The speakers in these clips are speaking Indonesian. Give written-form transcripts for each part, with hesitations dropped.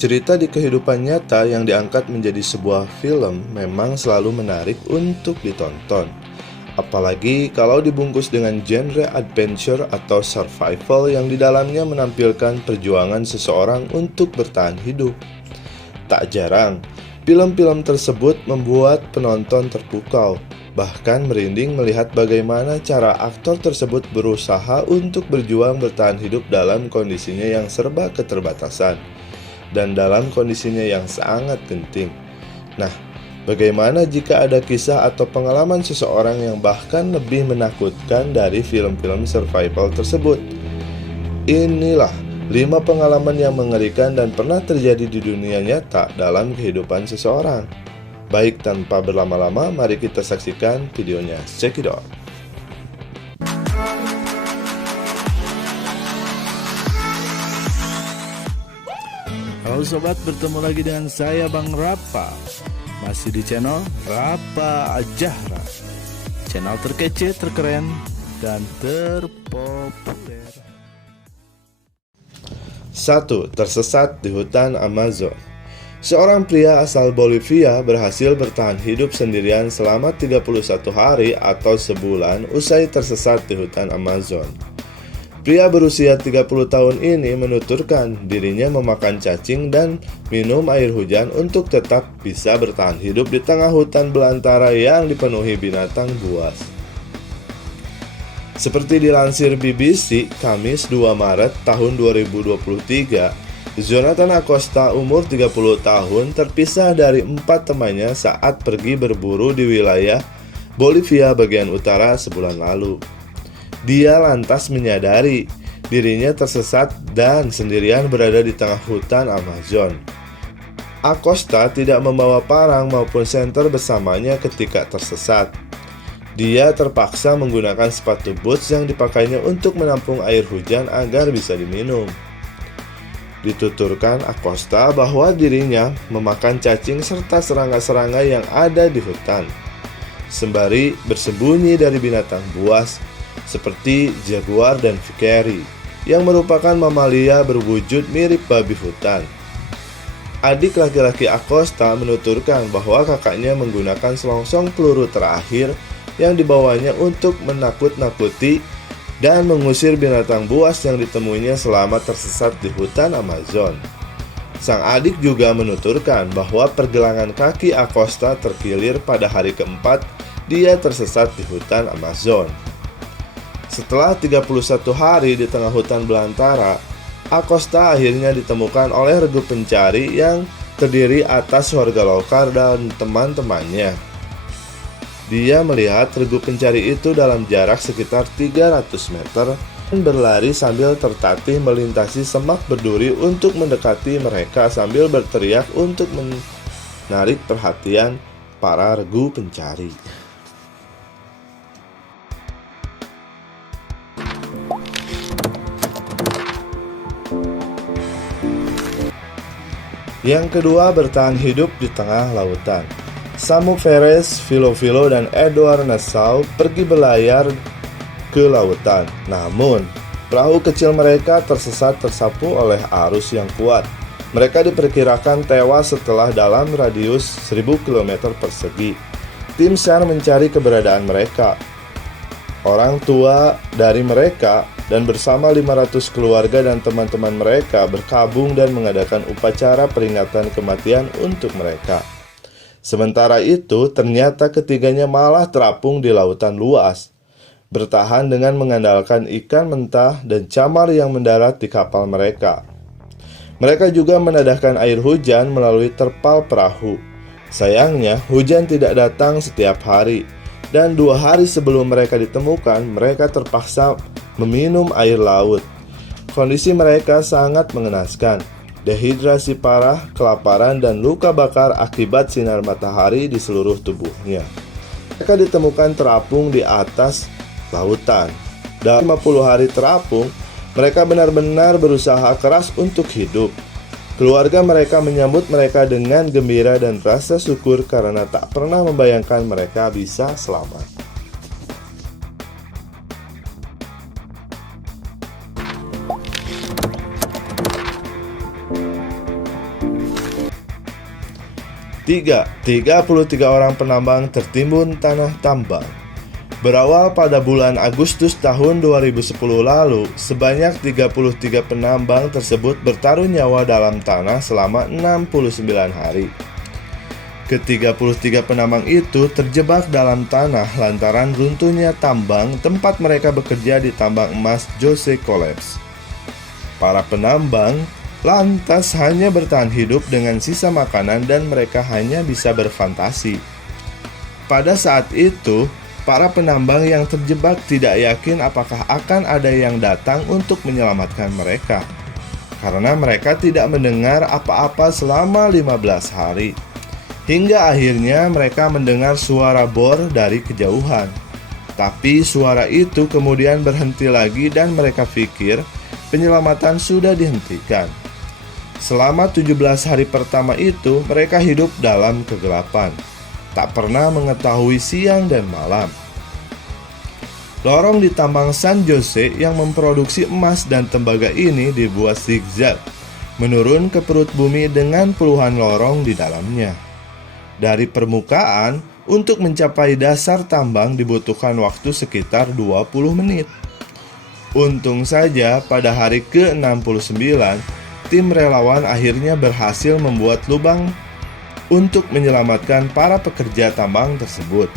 Cerita di kehidupan nyata yang diangkat menjadi sebuah film memang selalu menarik untuk ditonton. Apalagi kalau dibungkus dengan genre adventure atau survival yang di dalamnya menampilkan perjuangan seseorang untuk bertahan hidup. Tak jarang, film-film tersebut membuat penonton terpukau, bahkan merinding melihat bagaimana cara aktor tersebut berusaha untuk berjuang bertahan hidup dalam kondisinya yang serba keterbatasan dan dalam kondisinya yang sangat genting. Nah, bagaimana jika ada kisah atau pengalaman seseorang yang bahkan lebih menakutkan dari film-film survival tersebut? Inilah 5 pengalaman yang mengerikan dan pernah terjadi di dunia nyata dalam kehidupan seseorang. Baik, tanpa berlama-lama, mari kita saksikan videonya. Check it out. Halo sobat, bertemu lagi dengan saya Bang Rapa. Masih di channel Rapa Ajahra, channel terkece, terkeren, dan terpopuler. 1. Tersesat di hutan Amazon. Seorang pria asal Bolivia berhasil bertahan hidup sendirian selama 31 hari atau sebulan usai tersesat di hutan Amazon. Pria berusia 30 tahun ini menuturkan dirinya memakan cacing dan minum air hujan untuk tetap bisa bertahan hidup di tengah hutan belantara yang dipenuhi binatang buas. Seperti dilansir BBC, Kamis 2 Maret tahun 2023, Jonathan Acosta umur 30 tahun terpisah dari 4 temannya saat pergi berburu di wilayah Bolivia bagian utara sebulan lalu. Dia lantas menyadari dirinya tersesat dan sendirian berada di tengah hutan Amazon. Acosta tidak membawa parang maupun senter bersamanya ketika tersesat. Dia terpaksa menggunakan sepatu boots yang dipakainya untuk menampung air hujan agar bisa diminum. Dituturkan Acosta bahwa dirinya memakan cacing serta serangga-serangga yang ada di hutan, sembari bersembunyi dari binatang buas seperti jaguar dan peccary, yang merupakan mamalia berwujud mirip babi hutan. Adik laki-laki Acosta menuturkan bahwa kakaknya menggunakan selongsong peluru terakhir yang dibawanya untuk menakut-nakuti dan mengusir binatang buas yang ditemuinya selama tersesat di hutan Amazon. Sang adik juga menuturkan bahwa pergelangan kaki Acosta terkilir pada hari keempat dia tersesat di hutan Amazon. Setelah 31 hari di tengah hutan belantara, Acosta akhirnya ditemukan oleh regu pencari yang terdiri atas warga lokal dan teman-temannya. Dia melihat regu pencari itu dalam jarak sekitar 300 meter dan berlari sambil tertatih melintasi semak berduri untuk mendekati mereka sambil berteriak untuk menarik perhatian para regu pencari. Yang kedua, bertahan hidup di tengah lautan. Samu Perez, Philo, dan Edward Nassau pergi berlayar ke lautan. Namun, perahu kecil mereka tersesat tersapu oleh arus yang kuat. Mereka diperkirakan tewas setelah dalam radius 1000 km persegi. Tim SAR mencari keberadaan mereka. Orang tua dari mereka dan bersama 500 keluarga dan teman-teman mereka berkabung dan mengadakan upacara peringatan kematian untuk mereka. Sementara itu, ternyata ketiganya malah terapung di lautan luas, bertahan dengan mengandalkan ikan mentah dan camar yang mendarat di kapal mereka. Mereka juga menadahkan air hujan melalui terpal perahu. Sayangnya, hujan tidak datang setiap hari, dan 2 hari sebelum mereka ditemukan, mereka terpaksa meminum air laut. Kondisi mereka sangat mengenaskan. Dehidrasi parah, kelaparan, dan luka bakar akibat sinar matahari di seluruh tubuhnya. Mereka ditemukan terapung di atas lautan. Dalam 50 hari terapung, mereka benar-benar berusaha keras untuk hidup. Keluarga mereka menyambut mereka dengan gembira dan rasa syukur karena tak pernah membayangkan mereka bisa selamat. 33 orang penambang tertimbun tanah tambang. Berawal pada bulan Agustus tahun 2010 lalu, sebanyak 33 penambang tersebut bertaruh nyawa dalam tanah selama 69 hari. Ke-33 penambang itu terjebak dalam tanah lantaran runtuhnya tambang tempat mereka bekerja di tambang emas Jose kolaps. Para penambang lantas hanya bertahan hidup dengan sisa makanan dan mereka hanya bisa berfantasi. Pada saat itu, para penambang yang terjebak tidak yakin apakah akan ada yang datang untuk menyelamatkan mereka, karena mereka tidak mendengar apa-apa selama 15 hari. Hingga akhirnya mereka mendengar suara bor dari kejauhan. Tapi suara itu kemudian berhenti lagi dan mereka pikir penyelamatan sudah dihentikan. Selama 17 hari pertama itu mereka hidup dalam kegelapan, tak pernah mengetahui siang dan malam. Lorong di tambang San Jose yang memproduksi emas dan tembaga ini dibuat zigzag, menurun ke perut bumi dengan puluhan lorong di dalamnya. Dari permukaan, untuk mencapai dasar tambang dibutuhkan waktu sekitar 20 menit. Untung saja pada hari ke-69, tim relawan akhirnya berhasil membuat lubang untuk menyelamatkan para pekerja tambang tersebut.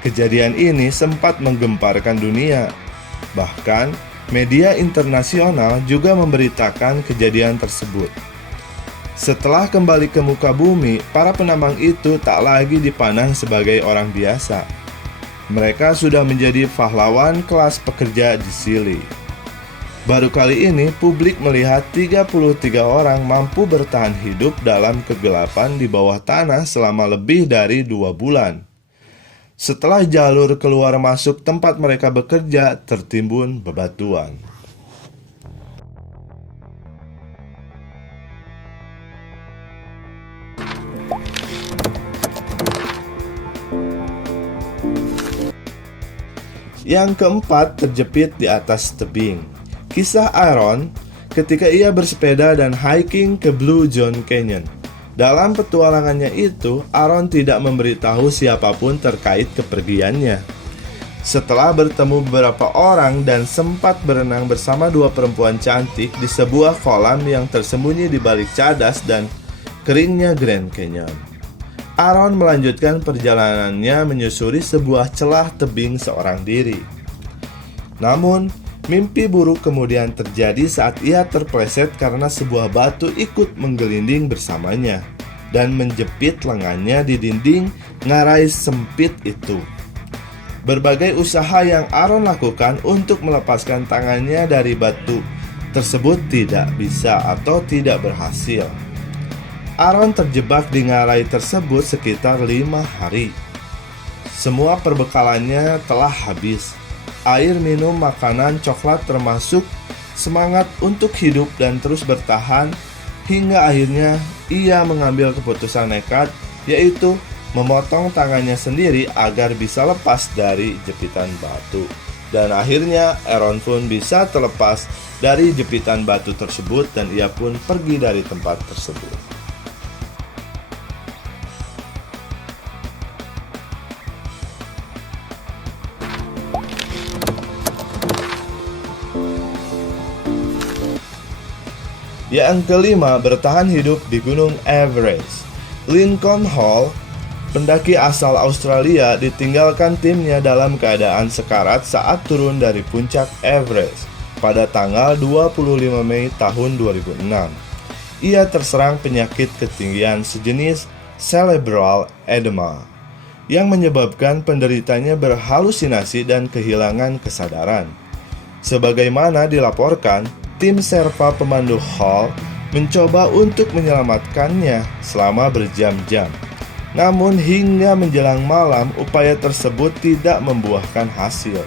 Kejadian ini sempat menggemparkan dunia. Bahkan, media internasional juga memberitakan kejadian tersebut. Setelah kembali ke muka bumi, para penambang itu tak lagi dipandang sebagai orang biasa. Mereka sudah menjadi pahlawan kelas pekerja di Chili. Baru kali ini publik melihat 33 orang mampu bertahan hidup dalam kegelapan di bawah tanah selama lebih dari 2 bulan. Setelah jalur keluar masuk tempat mereka bekerja tertimbun bebatuan. Yang keempat, terjepit di atas tebing. Kisah Aaron ketika ia bersepeda dan hiking ke Blue John Canyon. Dalam petualangannya itu, Aaron tidak memberitahu siapapun terkait kepergiannya. Setelah bertemu beberapa orang dan sempat berenang bersama 2 perempuan cantik di sebuah kolam yang tersembunyi di balik cadas dan keringnya Grand Canyon, Aaron melanjutkan perjalanannya menyusuri sebuah celah tebing seorang diri. Namun, mimpi buruk kemudian terjadi saat ia terpleset karena sebuah batu ikut menggelinding bersamanya dan menjepit lengannya di dinding ngarai sempit itu. Berbagai usaha yang Aaron lakukan untuk melepaskan tangannya dari batu tersebut tidak bisa atau tidak berhasil. Aaron terjebak di ngarai tersebut sekitar 5 hari. Semua perbekalannya telah habis. Air, minum, makanan, coklat termasuk semangat untuk hidup dan terus bertahan, hingga akhirnya ia mengambil keputusan nekat, yaitu memotong tangannya sendiri agar bisa lepas dari jepitan batu. Dan akhirnya Aaron pun bisa terlepas dari jepitan batu tersebut dan ia pun pergi dari tempat tersebut. Yang kelima, bertahan hidup di Gunung Everest. Lincoln Hall, pendaki asal Australia, ditinggalkan timnya dalam keadaan sekarat saat turun dari puncak Everest pada tanggal 25 Mei tahun 2006. Ia terserang penyakit ketinggian sejenis cerebral edema yang menyebabkan penderitanya berhalusinasi dan kehilangan kesadaran. Sebagaimana dilaporkan, tim Sherpa pemandu Hall mencoba untuk menyelamatkannya selama berjam-jam. Namun hingga menjelang malam, upaya tersebut tidak membuahkan hasil.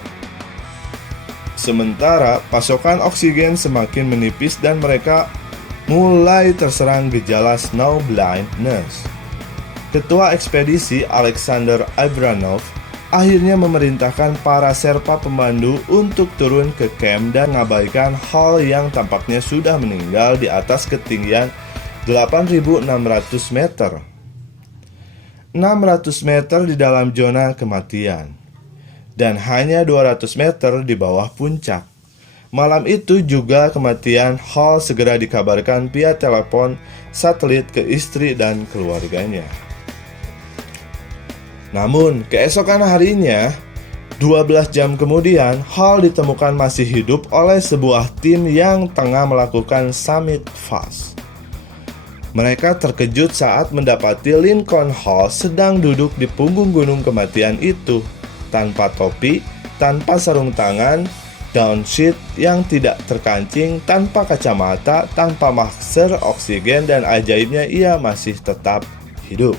Sementara pasokan oksigen semakin menipis dan mereka mulai terserang gejala snow blindness. Ketua ekspedisi Alexander Abranov akhirnya memerintahkan para Sherpa pemandu untuk turun ke camp dan mengabaikan Hall yang tampaknya sudah meninggal di atas ketinggian 8.600 meter. 600 meter di dalam zona kematian dan hanya 200 meter di bawah puncak. Malam itu juga kematian Hall segera dikabarkan via telepon satelit ke istri dan keluarganya. Namun, keesokan harinya, 12 jam kemudian, Hall ditemukan masih hidup oleh sebuah tim yang tengah melakukan summit fast. Mereka terkejut saat mendapati Lincoln Hall sedang duduk di punggung gunung kematian itu, tanpa topi, tanpa sarung tangan, down sheet yang tidak terkancing, tanpa kacamata, tanpa masker oksigen, dan ajaibnya ia masih tetap hidup.